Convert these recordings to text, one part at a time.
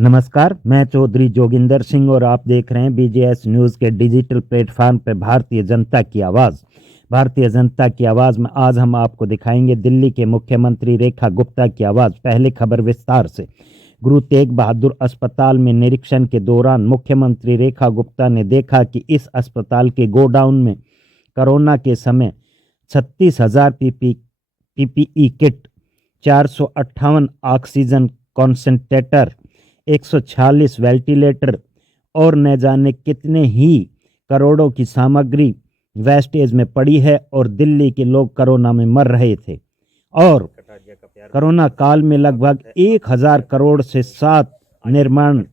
नमस्कार, मैं चौधरी जोगिंदर सिंह और आप देख रहे हैं बीजेएस न्यूज़ के डिजिटल प्लेटफॉर्म पर भारतीय जनता की आवाज़। भारतीय जनता की आवाज़ में आज हम आपको दिखाएंगे दिल्ली के मुख्यमंत्री रेखा गुप्ता की आवाज़। पहले खबर विस्तार से। गुरु तेग बहादुर अस्पताल में निरीक्षण के दौरान मुख्यमंत्री रेखा गुप्ता ने देखा कि इस अस्पताल के गोडाउन में कोरोना के समय 36,000 PPE kit, 458 oxygen concentrator, 146 ventilator और न जाने कितने ही करोड़ों की सामग्री वेस्टेज में पड़ी है और दिल्ली के लोग कोरोना में मर रहे थे और कोरोना काल में लगभग 1,000 करोड़ से 7 निर्माण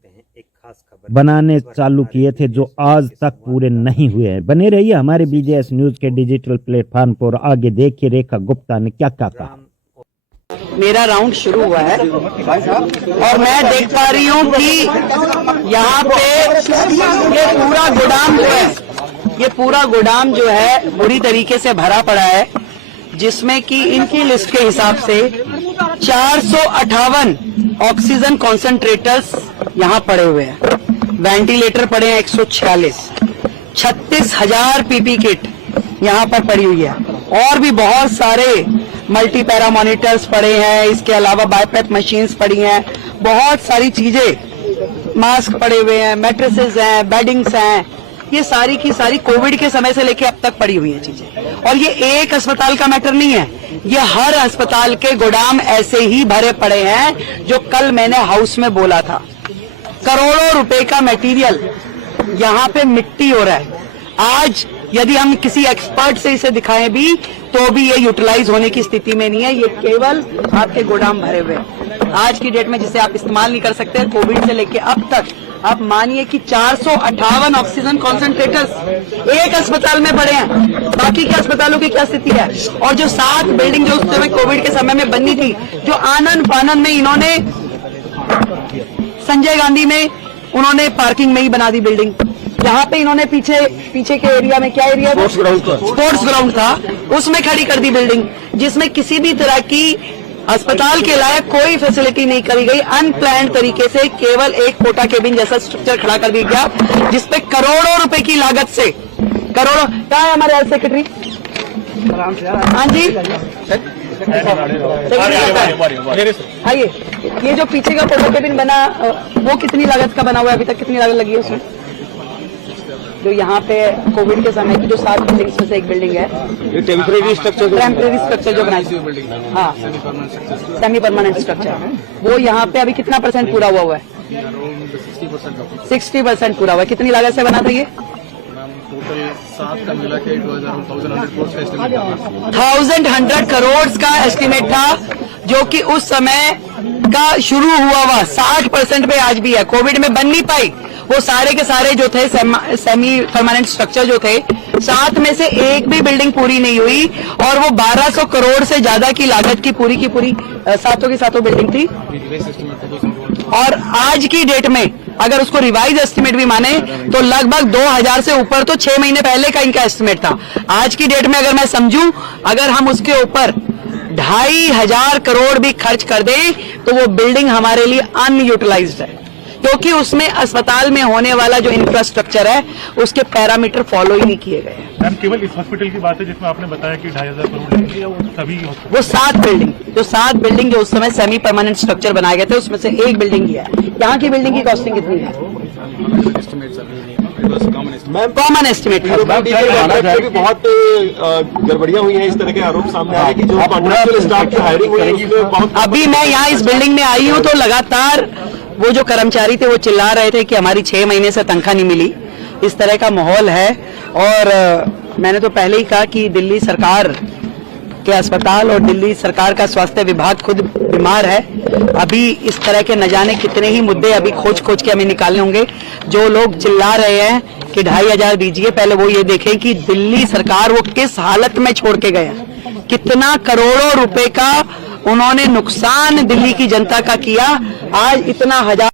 बनाने चालू किए थे जो आज तक पूरे नहीं हुए हैं। बने रहिए हमारे बीजेएस न्यूज़ के डिजिटल प्लेटफॉर्म पर। आगे देखिए रेखा गुप्ता ने क्या कहा। मेरा राउंड शुरू हुआ है और मैं देख पा रही हूँ कि यहाँ पे ये पूरा गोदाम जो है बुरी तरीके से भरा पड़ा है, जिसमें कि इनकी लिस्ट के हिसाब से 458 ऑक्सीजन कॉन्सेंट्रेटर्स यहाँ पड़े हुए हैं, वेंटिलेटर पड़े हैं 146, 36,000 पीपी किट यहाँ पर पड़ी हुई है और भी बहुत सारे मल्टी पैरा मॉनिटर्स पड़े हैं। इसके अलावा बाईपैप मशीन्स पड़ी हैं, बहुत सारी चीजें, मास्क पड़े हुए हैं, मैट्रेसेस हैं, बेडिंग्स हैं, ये सारी की सारी कोविड के समय से लेके अब तक पड़ी हुई है चीजें। और ये एक अस्पताल का मैटर नहीं है, ये हर अस्पताल के गोदाम ऐसे ही भरे पड़े हैं जो कल मैंने हाउस में बोला था। करोड़ों रुपए का मटेरियल यहाँ पे मिट्टी हो रहा है। आज यदि हम किसी एक्सपर्ट से इसे दिखाएं भी तो भी ये यूटिलाइज होने की स्थिति में नहीं है। ये केवल आपके गोदाम भरे हुए हैं आज की डेट में, जिसे आप इस्तेमाल नहीं कर सकते। कोविड से लेके अब तक आप मानिए कि 458 ऑक्सीजन कॉन्सेंट्रेटर्स एक अस्पताल में पड़े हैं। बाकी के अस्पतालों की क्या स्थिति है? और जो 7 बिल्डिंग जो उस समय कोविड के समय में बननी थी, जो आनंद फानंद में इन्होंने संजय गांधी में उन्होंने पार्किंग में ही बना दी बिल्डिंग। जहाँ पे इन्होंने पीछे के एरिया में, क्या एरिया था? स्पोर्ट्स ग्राउंड था, उसमें खड़ी कर दी बिल्डिंग, जिसमें किसी भी तरह की अस्पताल के लायक कोई फैसिलिटी नहीं करी गई। अनप्लान्ड तरीके से केवल एक कोटा केबिन जैसा स्ट्रक्चर खड़ा कर दिया गया, जिसपे करोड़ों रुपए की लागत से करोड़ों। क्या है हमारे हेल्थ सेक्रेटरी? हाँ जी, आइए। ये जो पीछे का कोटा केबिन बना, वो कितनी लागत का बना हुआ है? अभी तक कितनी लागत लगी है उसमें? जो यहाँ पे कोविड के समय की जो 7 बिल्डिंग्स में से एक बिल्डिंग है, टेम्परेरी स्ट्रक्चर जो बनाई, हाँ, सेमी परमानेंट स्ट्रक्चर, वो यहाँ पे अभी कितना % पूरा हुआ है? 60% पूरा हुआ है। कितनी लागत से बना था ये? टोटल 7 का मिला के 1,100 करोड़ का एस्टिमेट था, जो कि उस समय का शुरू हुआ हुआ 60% पे आज भी है। कोविड में बन नहीं पाई। वो सारे के सारे जो थे सेमी परमानेंट स्ट्रक्चर जो थे, 7 में से एक भी बिल्डिंग पूरी नहीं हुई और वो 1200 करोड़ से ज्यादा की लागत की पूरी 7 की 7 बिल्डिंग थी। और आज की डेट में अगर उसको रिवाइज एस्टिमेट भी माने तो लगभग 2000 से ऊपर तो 6 महीने पहले का इनका एस्टिमेट था। आज की डेट में अगर मैं समझूं, अगर हम उसके ऊपर 2,500 करोड़ भी खर्च कर दें तो वो बिल्डिंग हमारे लिए अनयूटिलाइज्ड है, क्योंकि उसमें अस्पताल में होने वाला जो इंफ्रास्ट्रक्चर है उसके पैरामीटर फॉलो ही नहीं किए गए। मैम, केवल इस हॉस्पिटल की बात है जिसमें आपने बताया कि 2,500 करोड़ सभी वो 7 बिल्डिंग जो उस समय सेमी परमानेंट स्ट्रक्चर बनाए गए थे, उसमें से एक बिल्डिंग ही है। यहाँ की बिल्डिंग की कॉस्टिंग कितनी है? कॉमन एस्टिमेट है। बहुत गड़बड़ियां हुई हैं, इस तरह के आरोप सामने आ रहे हैं कि जो कॉन्ट्रैक्चुअल स्टाफ की हायरिंग हुई है उसमें बहुत। अभी मैं यहाँ इस बिल्डिंग में आई हूँ तो लगातार वो जो कर्मचारी थे वो चिल्ला रहे थे कि हमारी 6 महीने से तनख्वाह नहीं मिली। इस तरह का माहौल है और मैंने तो पहले ही कहा कि दिल्ली सरकार के अस्पताल और दिल्ली सरकार का स्वास्थ्य विभाग खुद बीमार है। अभी इस तरह के न जाने कितने ही मुद्दे अभी खोज के हमें निकालने होंगे। जो लोग चिल्ला रहे हैं कि 2,500 दीजिए, पहले वो ये देखें कि दिल्ली सरकार वो किस हालत में छोड़ के गए, कितना करोड़ों रुपए का उन्होंने नुकसान दिल्ली की जनता का किया। आज इतना 1000